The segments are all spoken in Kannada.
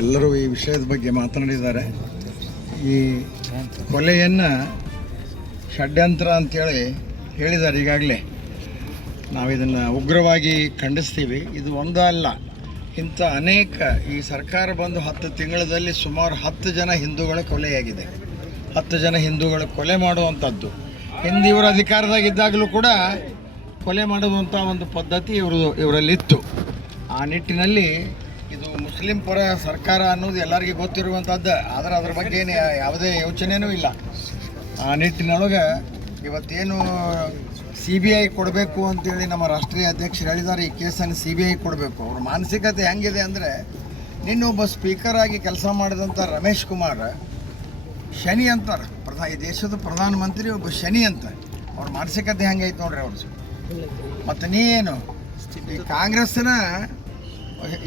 ಎಲ್ಲರೂ ಈ ವಿಷಯದ ಬಗ್ಗೆ ಮಾತನಾಡಿದ್ದಾರೆ. ಈ ಕೊಲೆಯನ್ನು ಷಡ್ಯಂತ್ರ ಅಂತೇಳಿ ಹೇಳಿದ್ದಾರೆ ಈಗಾಗಲೇ. ನಾವು ಇದನ್ನು ಉಗ್ರವಾಗಿ ಖಂಡಿಸ್ತೀವಿ. ಇದು ಒಂದು ಅಲ್ಲ, ಇಂಥ ಅನೇಕ ಈ ಸರ್ಕಾರ ಬಂದು ಹತ್ತು ತಿಂಗಳಲ್ಲಿ ಸುಮಾರು ಹತ್ತು ಜನ ಹಿಂದೂಗಳ ಕೊಲೆಯಾಗಿದೆ. ಹತ್ತು ಜನ ಹಿಂದೂಗಳ ಕೊಲೆ ಮಾಡುವಂಥದ್ದು. ಹಿಂದೆ ಇವರು ಅಧಿಕಾರದಾಗಿದ್ದಾಗಲೂ ಕೂಡ ಕೊಲೆ ಮಾಡುವಂಥ ಒಂದು ಪದ್ಧತಿ ಇವರು ಇವರಲ್ಲಿತ್ತು. ಆ ನಿಟ್ಟಿನಲ್ಲಿ ಇದು ಮುಸ್ಲಿಂ ಪರ ಸರ್ಕಾರ ಅನ್ನೋದು ಎಲ್ಲರಿಗೂ ಗೊತ್ತಿರುವಂಥದ್ದು. ಆದರೆ ಅದ್ರ ಬಗ್ಗೆ ಏನು ಯಾವುದೇ ಯೋಚನೆಯೂ ಇಲ್ಲ. ಆ ನಿಟ್ಟಿನೊಳಗೆ ಇವತ್ತೇನು ಸಿ ಬಿ ಐ ಕೊಡಬೇಕು ಅಂತೇಳಿ ನಮ್ಮ ರಾಷ್ಟ್ರೀಯ ಅಧ್ಯಕ್ಷರು ಹೇಳಿದ್ದಾರೆ. ಈ ಕೇಸನ್ನು ಸಿ ಬಿ ಐ ಕೊಡಬೇಕು. ಅವ್ರ ಮಾನಸಿಕತೆ ಹೆಂಗಿದೆ ಅಂದರೆ ನಿನ್ನೊಬ್ಬ ಸ್ಪೀಕರ್ ಆಗಿ ಕೆಲಸ ಮಾಡಿದಂಥ ರಮೇಶ್ ಕುಮಾರ್ ಶನಿ ಅಂತಾರೆ. ಪ್ರಧಾ ಈ ದೇಶದ ಪ್ರಧಾನಮಂತ್ರಿ ಒಬ್ಬ ಶನಿ ಅಂತ. ಅವ್ರ ಮಾನಸಿಕತೆ ಹೆಂಗೈತೆ ನೋಡ್ರಿ ಅವ್ರ ಮತ್ತು ನೀ ಏನು? ಈ ಕಾಂಗ್ರೆಸ್ನ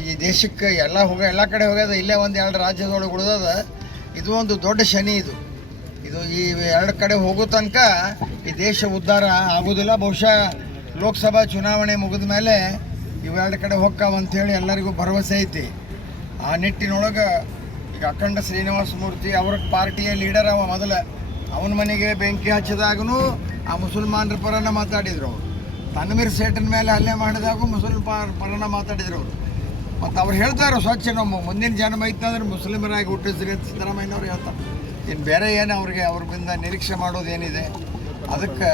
ಈ ದೇಶಕ್ಕೆ ಎಲ್ಲ ಹೋಗ, ಎಲ್ಲ ಕಡೆ ಹೋಗ್ಯದ, ಇಲ್ಲೇ ಒಂದು ಎರಡು ರಾಜ್ಯದೊಳಗೆ ಉಳಿದದ. ಇದು ಒಂದು ದೊಡ್ಡ ಶನಿ ಇದು. ಇದು ಈ ಎರಡು ಕಡೆ ಹೋಗೋ ತನಕ ಈ ದೇಶ ಉದ್ಧಾರ ಆಗೋದಿಲ್ಲ. ಬಹುಶಃ ಲೋಕಸಭಾ ಚುನಾವಣೆ ಮುಗಿದ ಮೇಲೆ ಇವೆರಡು ಕಡೆ ಹೊಕ್ಕಾವ ಎಲ್ಲರಿಗೂ ಭರವಸೆ ಐತಿ. ಆ ನಿಟ್ಟಿನೊಳಗೆ ಈಗ ಅಖಂಡ ಶ್ರೀನಿವಾಸ ಮೂರ್ತಿ ಅವ್ರ ಪಾರ್ಟಿಯ ಲೀಡರ್ ಅವ ಮೊದಲ. ಅವನ ಮನೆಗೆ ಬೆಂಕಿ ಹಚ್ಚಿದಾಗೂ ಆ ಮುಸಲ್ಮಾನರ ಪರನ ಮಾತಾಡಿದ್ರು ಅವರು. ತನ್ವೀರ್ ಸೇಠನ ಮೇಲೆ ಹಲ್ಲೆ ಮಾಡಿದಾಗೂ ಮುಸಲ್ಮಾನ ಪರನ ಮಾತಾಡಿದ್ರು ಅವರು. ಮತ್ತು ಅವ್ರು ಹೇಳ್ತಾರೆ ಸ್ವಚ್ಛ ನಮ್ಮ ಮುಂದಿನ ಜನ್ಮ ಇತ್ತಂದ್ರೆ ಮುಸ್ಲಿಮರಾಗಿ ಹುಟ್ಟಿಸ್ರಿ ಅಂತ ಸಿದ್ದರಾಮಯ್ಯನವ್ರು ಹೇಳ್ತಾರೆ. ಇನ್ನು ಬೇರೆ ಏನು ಅವ್ರಿಗೆ ಅವ್ರಿಂದ ನಿರೀಕ್ಷೆ ಮಾಡೋದೇನಿದೆ ಅದಕ್ಕೆ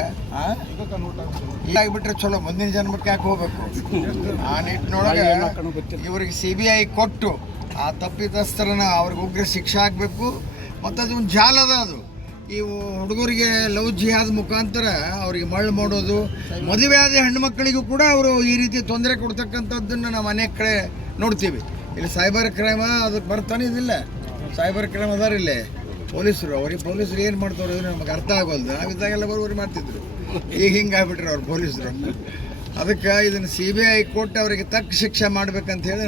ಹೀಗಾಗಿಬಿಟ್ರೆ ಚಲೋ, ಮುಂದಿನ ಜನ್ಮಕ್ಕೆ ಯಾಕೆ ಹೋಗ್ಬೇಕು? ಆ ನಿಟ್ಟಿನೊಳಗೆ ಇವ್ರಿಗೆ ಸಿ ಬಿ ಐ ಕೊಟ್ಟು ಆ ತಪ್ಪಿತಸ್ಥರನ್ನ ಅವ್ರಿಗೆ ಉಗ್ರ ಶಿಕ್ಷೆ ಆಗಬೇಕು. ಮತ್ತು ಅದು ಒಂದು ಜಾಲ ಅದ. ಅದು ಇವು ಹುಡುಗರಿಗೆ ಲವ್ ಜಿಹಾದ್ ಮುಖಾಂತರ ಅವ್ರಿಗೆ ಮಳ್ಳು ಮಾಡೋದು. ಮದುವೆ ಆದ ಹೆಣ್ಮಕ್ಳಿಗೂ ಕೂಡ ಅವರು ಈ ರೀತಿ ತೊಂದರೆ ಕೊಡ್ತಕ್ಕಂಥದ್ದನ್ನು ನಾವು ಅನೇಕ ಕಡೆ ನೋಡ್ತೀವಿ. ಇಲ್ಲಿ ಸೈಬರ್ ಕ್ರೈಮ ಅದಕ್ಕೆ ಬರ್ತಾನೆ ಇದಿಲ್ಲ. ಸೈಬರ್ ಕ್ರೈಮ್ ಅದಾರ ಇಲ್ಲೇ ಪೊಲೀಸರು, ಅವ್ರಿಗೆ ಪೊಲೀಸರು ಏನು ಮಾಡ್ತಾರೆ ಇವ್ರು ನಮಗೆ ಅರ್ಥ ಆಗೋಲ್ದು. ನಾವಿದ್ದಾಗೆಲ್ಲ ಬರೋರು ಮಾಡ್ತಿದ್ರು. ಈಗ ಹಿಂಗೆ ಆಗ್ಬಿಟ್ರೆ ಅವ್ರು ಪೊಲೀಸರು. ಅದಕ್ಕೆ ಇದನ್ನು ಸಿ ಬಿ ಐ ಕೊಟ್ಟು ಅವರಿಗೆ ತಕ್ಕ ಶಿಕ್ಷೆ ಮಾಡ್ಬೇಕಂತ ಹೇಳಿ